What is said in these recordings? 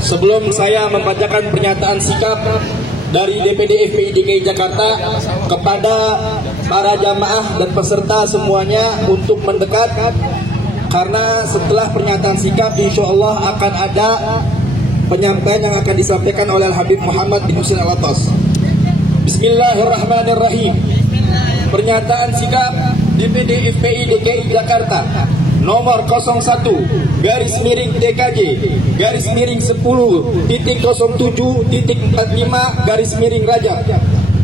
Sebelum saya membacakan pernyataan sikap dari DPD FPI DKI Jakarta kepada para jamaah dan peserta semuanya untuk mendekat, karena setelah pernyataan sikap insya Allah akan ada penyampaian yang akan disampaikan oleh Habib Muhammad bin Husain Al-Attas. Bismillahirrahmanirrahim. Pernyataan sikap DPD FPI DKI Jakarta nomor 01-10/10.45/Rajab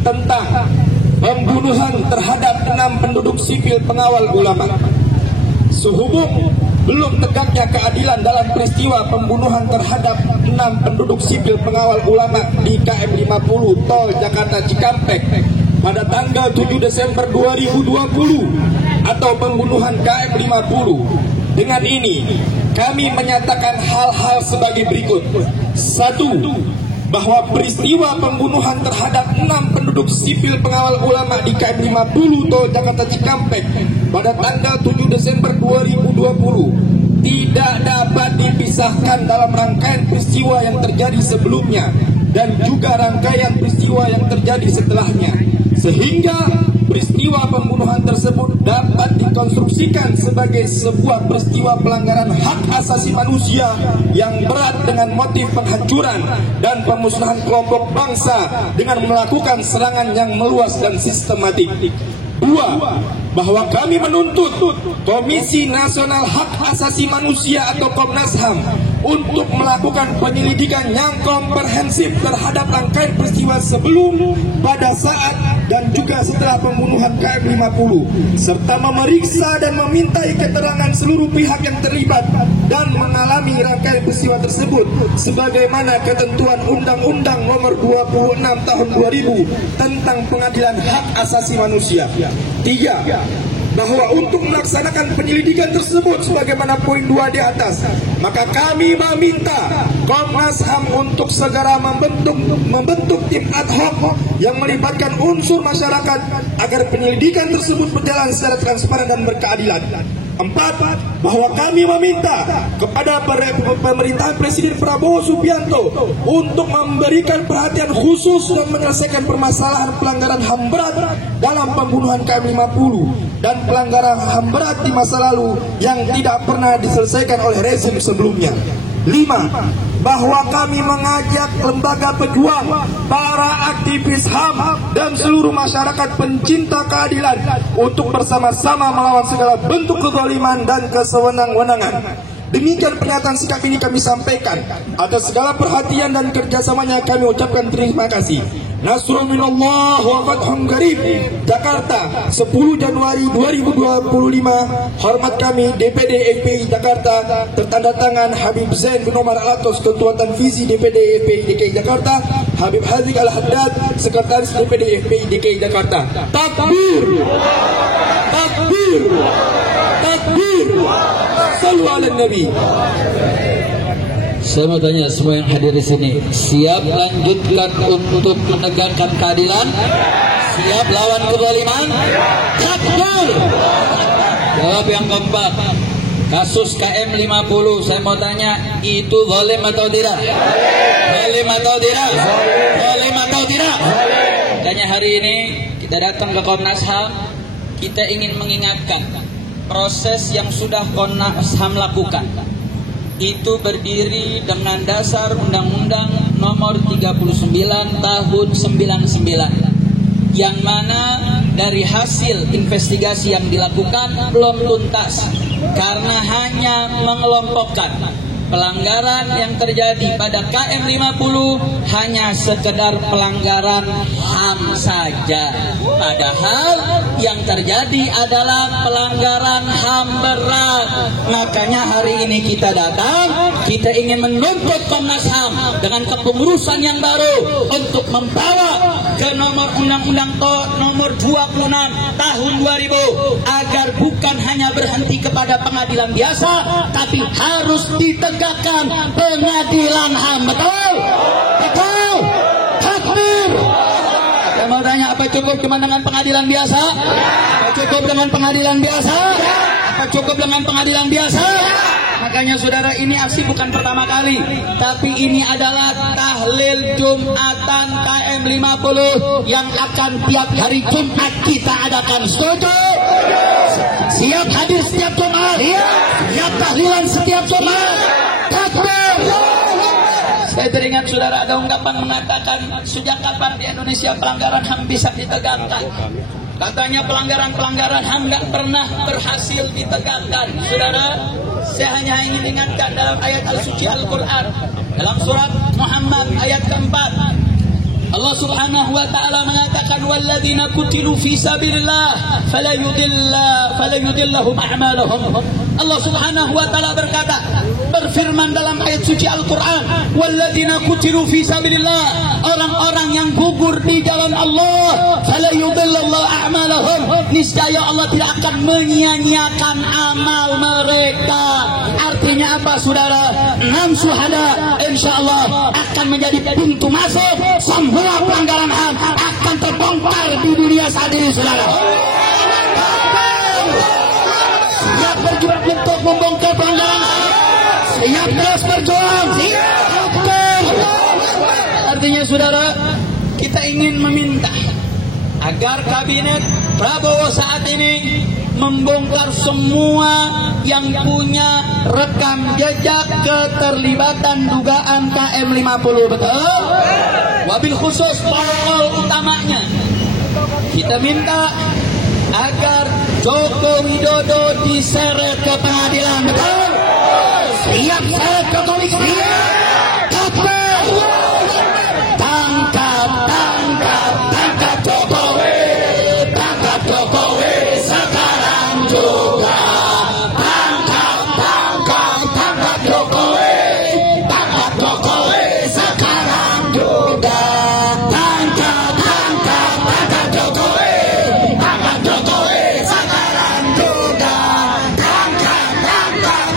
tentang pembunuhan terhadap 6 penduduk sipil pengawal ulama. Sehubung belum tegaknya keadilan dalam peristiwa pembunuhan terhadap 6 penduduk sipil pengawal ulama di KM 50 Tol Jakarta Cikampek pada tanggal 7 Desember 2020 atau pembunuhan KM 50. Dengan ini kami menyatakan hal-hal sebagai berikut. 1. Bahwa peristiwa pembunuhan terhadap 6 penduduk sipil pengawal ulama di KM 50 Tol Jakarta Cikampek pada tanggal 7 Desember 2020 tidak dapat dipisahkan dalam rangkaian peristiwa yang terjadi sebelumnya dan juga rangkaian peristiwa yang terjadi setelahnya, sehingga peristiwa pembunuhan tersebut dapat dikonstruksikan sebagai sebuah peristiwa pelanggaran hak asasi manusia yang berat dengan motif penghancuran dan pemusnahan kelompok bangsa dengan melakukan serangan yang meluas dan sistematik. 2. Bahwa kami menuntut Komisi Nasional Hak Asasi Manusia atau Komnas HAM untuk melakukan penyelidikan yang komprehensif terhadap rangkaian peristiwa sebelum, pada saat, dan juga setelah pembunuhan KM 50, serta memeriksa dan memintai keterangan seluruh pihak yang terlibat dan mengalami rangkaian peristiwa tersebut sebagaimana ketentuan Undang-Undang Nomor 26 Tahun 2000 tentang Pengadilan Hak Asasi Manusia. 3. Bahwa untuk melaksanakan penyelidikan tersebut sebagaimana poin 2 di atas, maka kami meminta Komnas HAM untuk segera membentuk tim ad hoc yang melibatkan unsur masyarakat agar penyelidikan tersebut berjalan secara transparan dan berkeadilan. 4. Bahwa kami meminta kepada pemerintahan Presiden Prabowo Subianto untuk memberikan perhatian khusus dan menyelesaikan permasalahan pelanggaran HAM berat dalam pembunuhan KM 50 dan pelanggaran HAM berat di masa lalu yang tidak pernah diselesaikan oleh rezim sebelumnya. 5. Bahwa kami mengajak lembaga pejuang, para aktivis HAM dan seluruh masyarakat pencinta keadilan untuk bersama-sama melawan segala bentuk kezaliman dan kesewenang-wenangan. Demikian pernyataan sikap ini kami sampaikan. Atas segala perhatian dan kerjasamanya kami ucapkan terima kasih. Nasrul minallah wa fathun qarib. Jakarta, 10 Januari 2025. Hormat kami DPD FPI Jakarta, tertanda tangan Habib Zain bin Omar Al-Attas, Ketua Tanfizi DPD FPI DKI Jakarta, Habib Haziq Al-Haddad, Sekretaris DPD FPI DKI Jakarta. Takbir! Takbir! Takbir! Sallu ala Nabi. Saya mau tanya semua yang hadir di sini, siap lanjutkan untuk menegakkan keadilan? Siap lawan kezaliman? Takbir! Jawab yang keempat. Kasus KM 50, saya mau tanya, itu zalim atau tidak? Zalim atau tidak? Zalim atau tidak? Tanya hari ini kita datang ke Komnas HAM, kita ingin mengingatkan proses yang sudah Komnas HAM lakukan itu berdiri dengan dasar Undang-Undang Nomor 39 Tahun 99, yang mana dari hasil investigasi yang dilakukan belum tuntas karena hanya mengelompokkan pelanggaran yang terjadi pada KM 50 hanya sekedar pelanggaran HAM saja, padahal yang terjadi adalah pelanggaran HAM berat. Makanya hari ini kita datang, kita ingin menuntut Komnas HAM dengan kepengurusan yang baru untuk membawa ke nomor Undang-Undang Nomor 26 Tahun 2000 agar bukan hanya berhenti kepada pengadilan biasa, tapi harus ditegakkan pengadilan HAM. Betul? Betul? Takbir! Saya mau tanya, apa cukup cuma dengan pengadilan biasa? Apa cukup dengan pengadilan biasa? Apa cukup dengan pengadilan biasa? Makanya saudara, ini aksi bukan pertama kali, tapi ini adalah tahlil Jumatan KM 50 yang akan tiap hari Jumat kita adakan. Setuju? Siap hadir setiap Jumat? Siap tahlilan setiap Jumat? Takbir! Saya teringat saudara ada ungkapan mengatakan, sejak kapan di Indonesia pelanggaran HAM bisa ditegakkan? Katanya pelanggaran-pelanggaran HAM nggak pernah berhasil ditegakkan. Saudara, saya hanya ingin ingatkan dalam ayat al-suci Al-Quran, dalam surat Muhammad ayat keempat, Allah subhanahu wa ta'ala mengatakan, walladzina kutilu fi sabilillah fala yudillahum a'malahum. Allah subhanahu wa ta'ala berkata, berfirman dalam ayat suci Al-Quran, walladzina kutilu fi sabilillah, orang-orang yang gugur di jalan Allah, fala yudillallahu a'malahum, niscaya Allah tidak akan menyia-nyiakan amal mereka. Artinya apa saudara? 6 syuhada insyaallah akan menjadi pintu masuk semua pelanggaran HAM akan terbongkar di dunia saat ini saudara. Siap berjuang untuk membongkar pelanggaran HAM, siap terus berjuang. Artinya saudara, kita ingin meminta agar kabinet Prabowo saat ini membongkar semua yang punya rekam jejak keterlibatan dugaan KM 50, betul? Wabil khusus pokok utamanya kita minta agar Joko Widodo diseret ke pengadilan, betul? Siap seret Jokowi ke pengadilan? Tangkap Jokowi, tangkap Jokowi sekarang juga. Tangkap Jokowi, tangkap Jokowi sekarang juga. Tangkap Jokowi, tangkap Jokowi sekarang juga.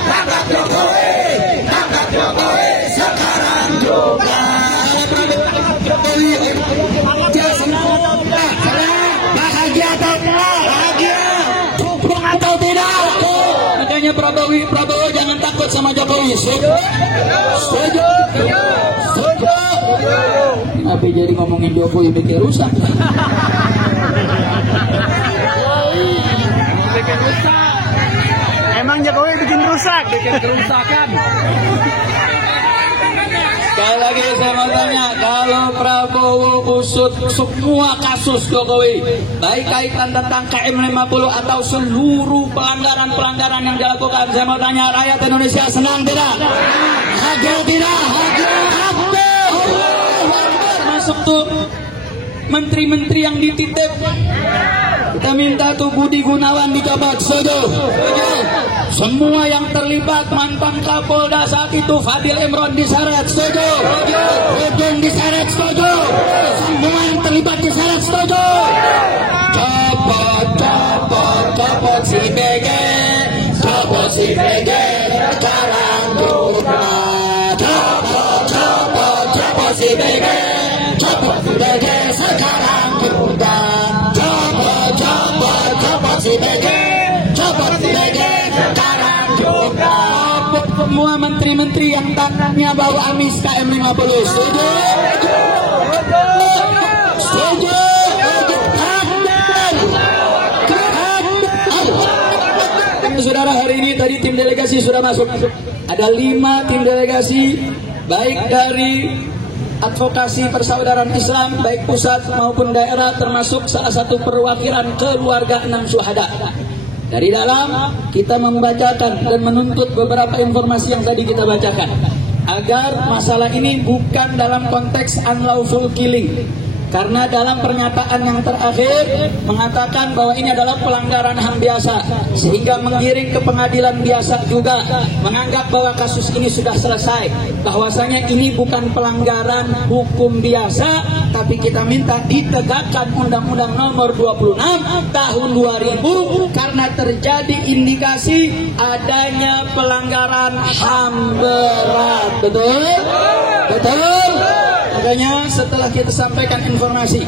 Tangkap Jokowi, tangkap Jokowi sekarang juga. Bahagia atau tidak? Bahagia. Dukung atau tidak? Makanya Prabowo jangan takut sama Jokowi. Setuju? Kenapa jadi ngomongin Jokowi bikin rusak? Emang Jokowi bikin rusak, bikin kerusakan. Sekali lagi saya mau tanya, kalau Prabowo usut semua kasus Jokowi, baik kaitan tentang KM 50 atau seluruh pelanggaran-pelanggaran yang dilakukan, saya mau tanya, rakyat Indonesia senang tidak? Bahagia tidak? Masuk tuh menteri-menteri yang dititip, kita minta tuh Budi Gunawan dicopot. Setuju? Semua yang terlibat, mantan Kapolda saat itu Fadil Imron diseret. Setuju? Rudin diseret. Setuju? Semua yang terlibat diseret. Setuju? Copot si BG, copot si BG sekarang juga. Copot si BG, copot si BG sekarang juga. Copot si BG, copot si BG sekarang juga. Semua menteri-menteri yang tangannya bawa amis KM 50. Setuju? Setuju? Saudara, hari ini tadi tim delegasi sudah masuk. Ada 5 tim delegasi, baik dari advokasi persaudaraan Islam, baik pusat maupun daerah, termasuk salah satu perwakilan keluarga 6 syuhada. Dari dalam kita membacakan dan menuntut beberapa informasi yang tadi kita bacakan, agar masalah ini bukan dalam konteks unlawful killing. Karena dalam pernyataan yang terakhir mengatakan bahwa ini adalah pelanggaran HAM biasa, sehingga menggiring ke pengadilan biasa juga, menganggap bahwa kasus ini sudah selesai, bahwasanya ini bukan pelanggaran hukum biasa, tapi kita minta ditegakkan Undang-Undang Nomor 26 Tahun 2000 karena terjadi indikasi adanya pelanggaran HAM berat. Betul? Betul? Makanya setelah kita sampaikan informasi,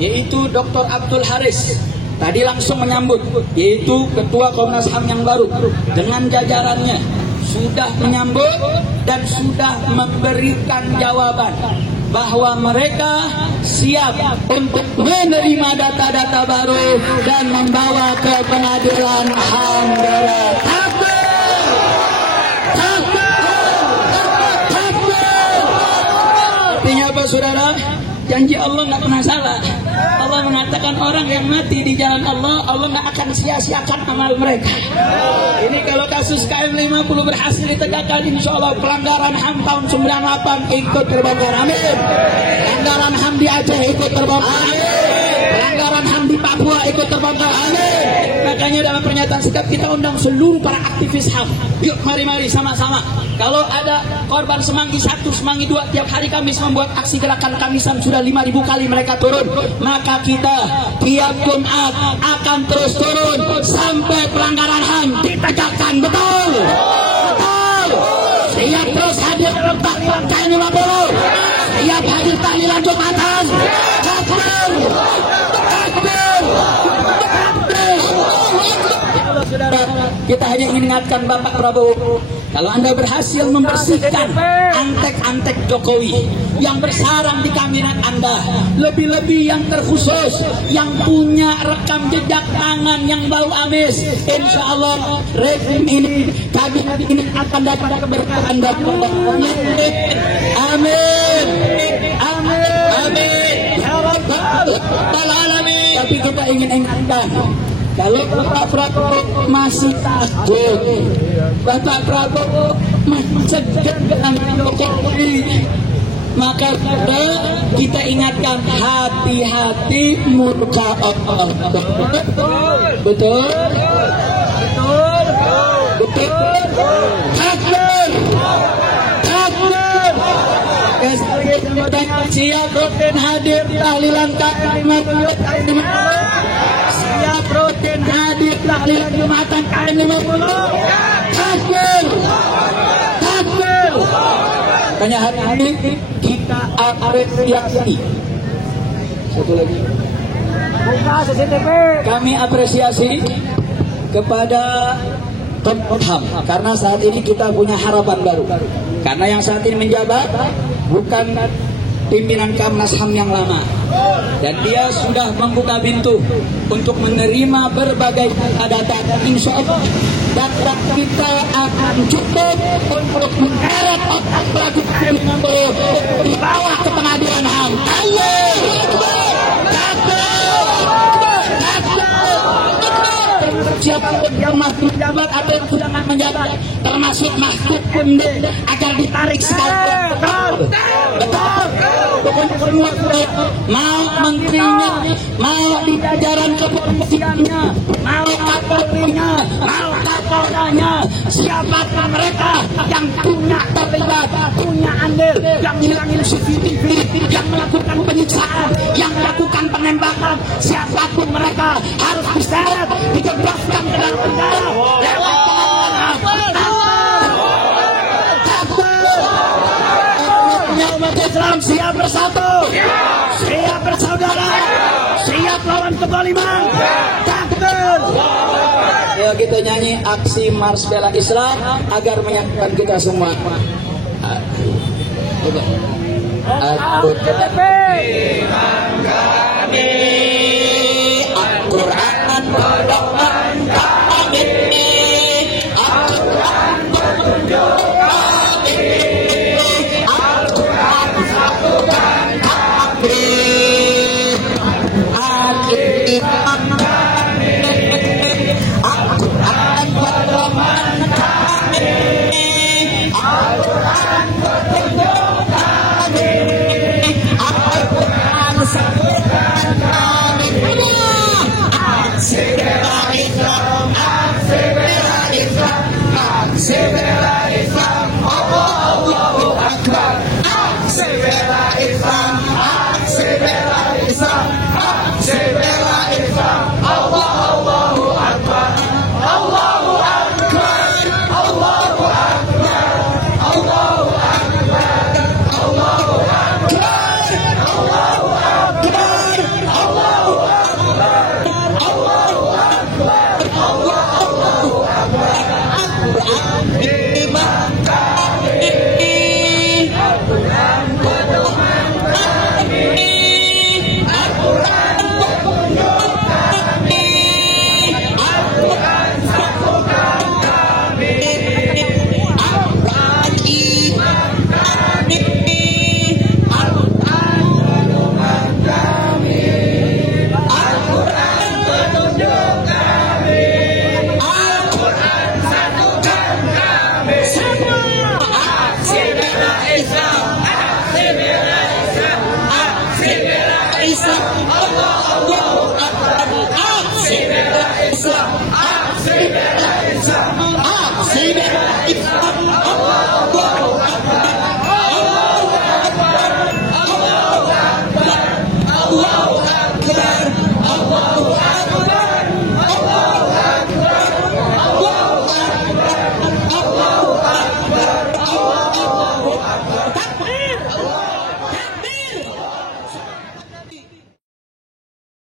yaitu Dr. Abdul Haris tadi langsung menyambut, yaitu Ketua Komnas HAM yang baru dengan jajarannya sudah menyambut dan sudah memberikan jawaban bahwa mereka siap untuk menerima data-data baru dan membawa ke pengadilan HAM darat. Artinya apa, saudara? Janji Allah nggak pernah salah. Allah mengatakan orang yang mati di jalan Allah, Allah nggak akan sia-siakan amal mereka. Ini kalau kasus KM50 berhasil ditegakkan, insya Allah pelanggaran HAM tahun 98 ikut terbongkar. Amin. Pelanggaran HAM di Aceh ikut terbongkar. Amin. Pelanggaran HAM di Papua ikut terbongkar. Amin. Makanya dalam pernyataan sikap kita undang seluruh para aktivis HAM. Yuk mari-mari sama-sama. Kalau ada korban Semanggi 1, Semanggi 2 tiap hari Kamis membuat aksi gerakan Kamisan sudah 5.000 kali mereka turun, maka kita tiap Jumat akan terus turun sampai pelanggaran HAM ditegakkan. Betul? Betul? Siap terus hadir dalam tahlilan KM50. Siap hadir tahlilan Jumatan. Takbir! Takbir! Saudara, kita hanya ingin ingatkan Bapak Prabowo, kalau Anda berhasil membersihkan antek-antek Jokowi yang bersarang di kabinet Anda, lebih-lebih yang terkhusus, yang punya rekam jejak tangan yang bau amis, insya Allah rezim ini, kabinet ini akan dapat keberkahan dari Allah. Amin. Amin. Amin. Ya Rabbal Alamin. Tapi kita ingin ingatkan, kalau Bapak Prabowo masih takut, Bapak Prabowo masih segan dengan Jokowi, maka kita ingatkan hati-hati murka Allah. Betul? Betul? Betul? Takbir! Takbir! Siap rutin hadir tahlilan KM50. Siap rutin hadir tahlilan Jumatan KM50. Takbir! Takbir! Makanya hari ini kita apresiasi. Satu lagi. Buka CCTV. Kami apresiasi kepada Komnas HAM karena saat ini kita punya harapan baru. Karena yang saat ini menjabat bukan pimpinan Komnas HAM yang lama, dan dia sudah membuka pintu untuk menerima berbagai data. Insya Allah data kita akan cukup untuk menggeret otak pelaku KM50 dibawa ke pengadilan HAM. Siapa yang masih menjabat atau yang sudah menjabat, termasuk Mahfud MD, agar ditarik sekali. Betul. Pokoknya semua mau menterinya, mau di jajaran kepolisiannya, mau kapolrinya, mau kapoldanya, siapapun mereka yang punya terlibat, punya andil, yang ngilangin CCTV, yang melakukan penyiksaan, yang melakukan penembakan, siapapun mereka harus diseret, dijebaskan ke dalam penjara lewat pengadilan HAM. Umat Islam siap bersatu, siap bersaudara, siap lawan kezaliman. Takbir! Ya, kita nyanyi aksi Mars Bela Islam agar menyatukan kita semua. Aku